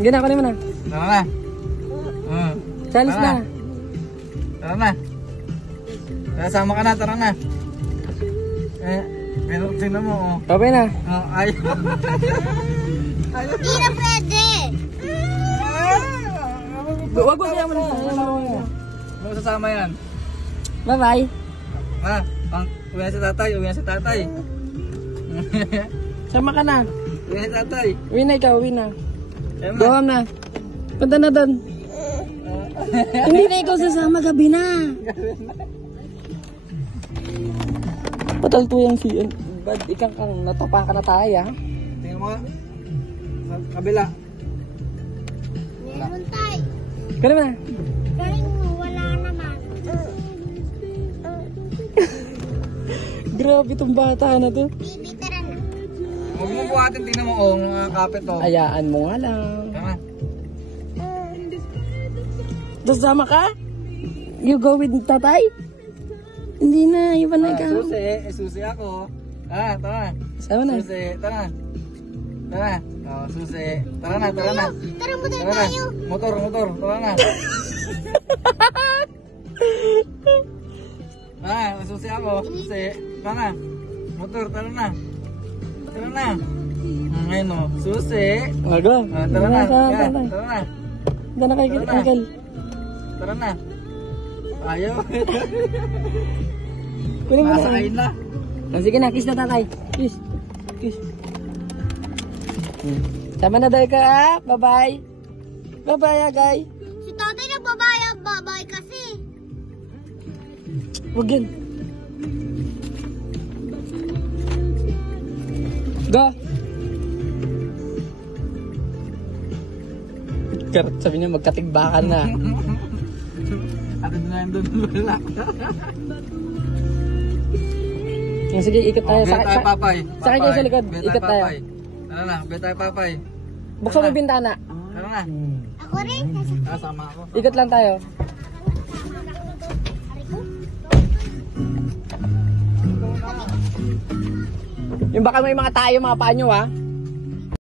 Gina, kunin mo na. Tara na. Salis na. Tara na. Sama ka na, tara na. Pero tingnan mo, oh. Okay na. Ayaw. Hindi na pwede. Wag mo kaya mo na. Ano sasama yan? Bye-bye. Uwi na si tatay, uwi na si tatay. Sama ka na. Uwi na si tatay. Uwi na ikaw, uwi na. Ayun Go home na. Punta na doon. Hindi na ikaw sasama, gabi na. Patal po yung si... Bad, ikang natopahan ka na tayo, ha? Tingnan mo. Sa kabila. Meron tayo. Ganun na. Galing mo, wala naman. Grabe itong bata na to. Bibi, tara na. Huwag mo buhatin, tingnan mo, oh. Mga kapit, oh. Ayaan mo nga lang. Tama. Sasama ka? You go with tatay? Hindi na, iwan na ikaw. Susi ako. Tara. Sama na. Susi, tara. Tara. Susi. Tara na. Tara mo Tara na. Motor. Tara na. Susi ako. Susi. Tara na. Motor, tara na. Tara na. Ngayon, oh. Susi. Aga. Tara na. Tara Tara na. na kay Uncle. Tara na. Ayaw. Kunin mo na. Nasakain na. Sige na, kiss na tatay. Kiss. Sama na daw ka, ha? Bye-bye. Bye-bye, agay. Si tatay na babay kasi. Huwag yan. Go. Sabi niya, magkatigbakan na. Ano na yan doon? Wala. Sige, ikot tayo. Benta tayo, papay. Sakay kayo sa likod. Benta Ikot tayo. papay. Tara na, benta tayo, papay. Buksan mo yung bintana. Tara na. Ako rin. Sama ako. Ikot lang tayo. Yung baka may mga tayo, mga paa nyo, ha?